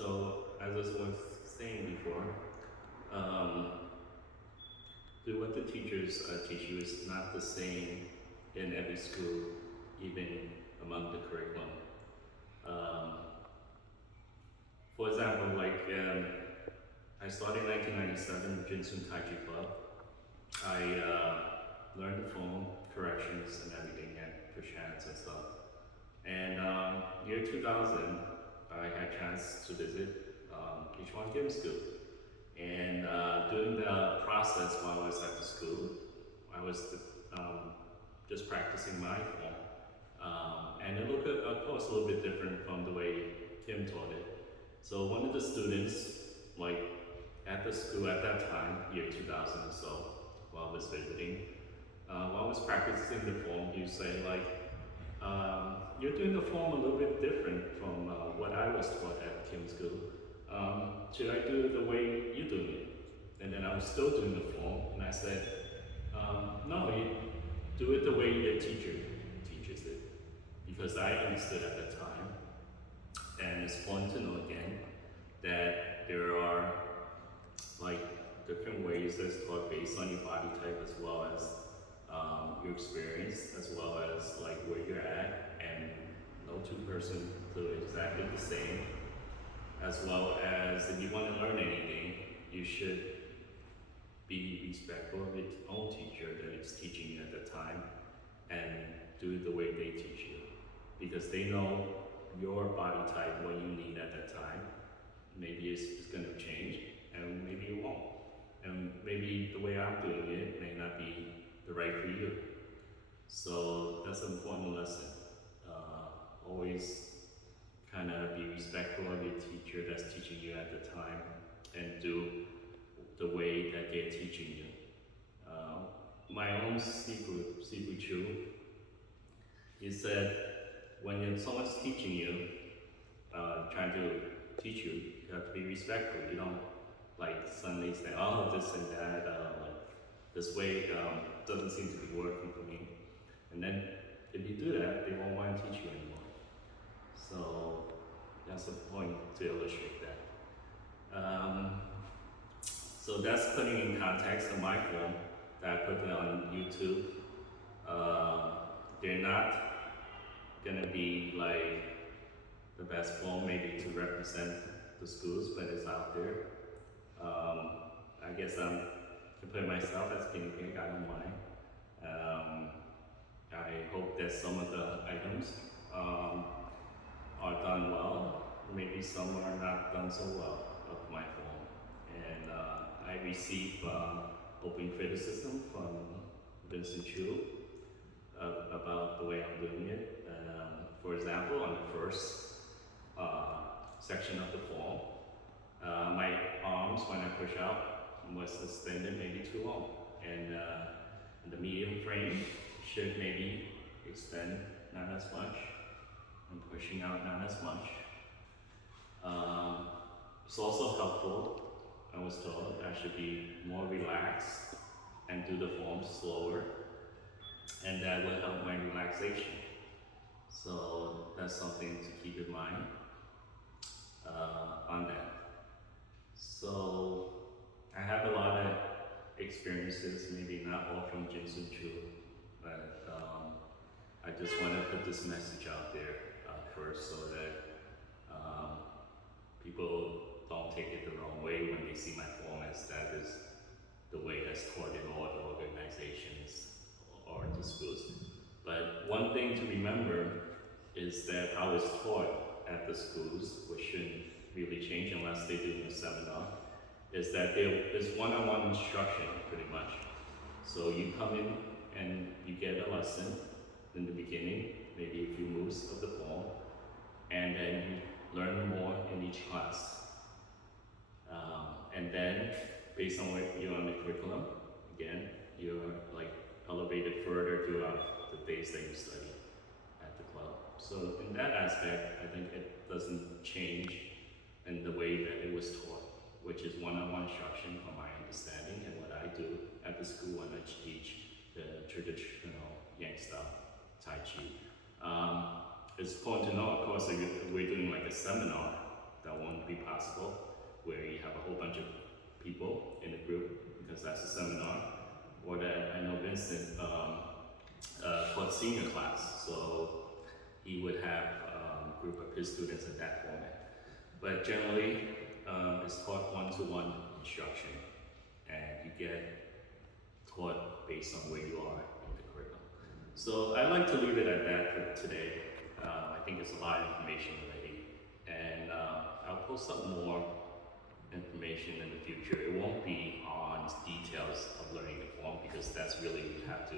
So, as I was saying before, um, what the teachers teach you is not the same in every school, even among the curriculum. Um, for example, I started in 1997 with Jinsun Tai Chi Club. I learned the form, corrections, and everything, and push hands and stuff. And year 2000, I had a chance to visit H1 Kim School. And during the process while I was at the school, I was just practicing my form. And it looked, of course, a little bit different from the way Kim taught it. So one of the students, like at the school at that time, year 2000 or so, while I was visiting, while I was practicing the form, he would say like, you're doing the form a little bit different from what I was taught at Kim School. Should I do it the way you're doing it? And then I was still doing the form, and I said, no, you do it the way your teacher teaches it. Because I understood at the time, and it's fun to know again, that there are like different ways that's taught based on your body type as well as your experience, as well as like where you're at, and no two person do exactly the same. As well as if you want to learn anything, you should be respectful of your own teacher that is teaching you at the time, and do it the way they teach you. Because they know your body type, what you need at that time. Maybe it's going to change, and maybe it won't. And maybe the way I'm doing it may not be the right for you. So that's an important lesson. Always kind of be respectful of your teacher that's teaching you at the time, and do the way that they're teaching you. My own Sifu Chu, he said, when someone's teaching you, trying to teach you, you have to be respectful. You don't like suddenly say, oh, this and that, like this way doesn't seem to be working for me. And then if you do that, they won't want to teach you anymore. So that's the point to illustrate that. So that's putting in context of my form that I put on YouTube. They're not gonna be like the best form maybe to represent the schools, but it's out there. I guess I'm to put myself as guinea pig, I don't mind. I hope that some of the items are done well. Maybe some are not done so well of my form. And I receive open criticism from Vincent Chu about the way I'm doing it. For example, on the first section of the form, my arms, when I push out, was extended maybe too long. And the medium frame should maybe extend not as much, and pushing out not as much. It's also helpful, I was told, I should be more relaxed and do the form slower, and that will help my relaxation. So that's something to keep in mind on that. So I have a lot of experiences, maybe not all from Jinsun Chu, but I just want to put this message out there first, so that people don't take it the wrong way when they see my form, as that is the way that's taught in all the organizations or the schools. But one thing to remember is that how it's taught at the schools, which shouldn't really change unless they do a seminar, is that there is one-on-one instruction pretty much. So you come in and you get a lesson in the beginning, maybe a few moves of the form, and then you learn more in each class. And then, based on what you're on the curriculum, again, you're like elevated further throughout the days that you study at the club. So in that aspect, I think it doesn't change in the way that it was taught, which is one-on-one instruction from my understanding and what I do at the school when I teach the traditional Yang style Tai Chi. It's important to know, of course, if we're doing like a seminar, that won't be possible, where you have a whole bunch of people in a group, because that's a seminar. Or that I know Vincent taught senior class, so he would have a group of his students in that format. But generally, it's taught one-to-one instruction, and you get taught based on where you are in the curriculum. So I'd like to leave it at that for today. I think it's a lot of information already, and I'll post up more information in the future. It won't be on details of learning the form, because that's really, you have to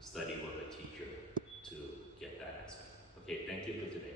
study with a teacher to get that aspect. Okay, thank you for today.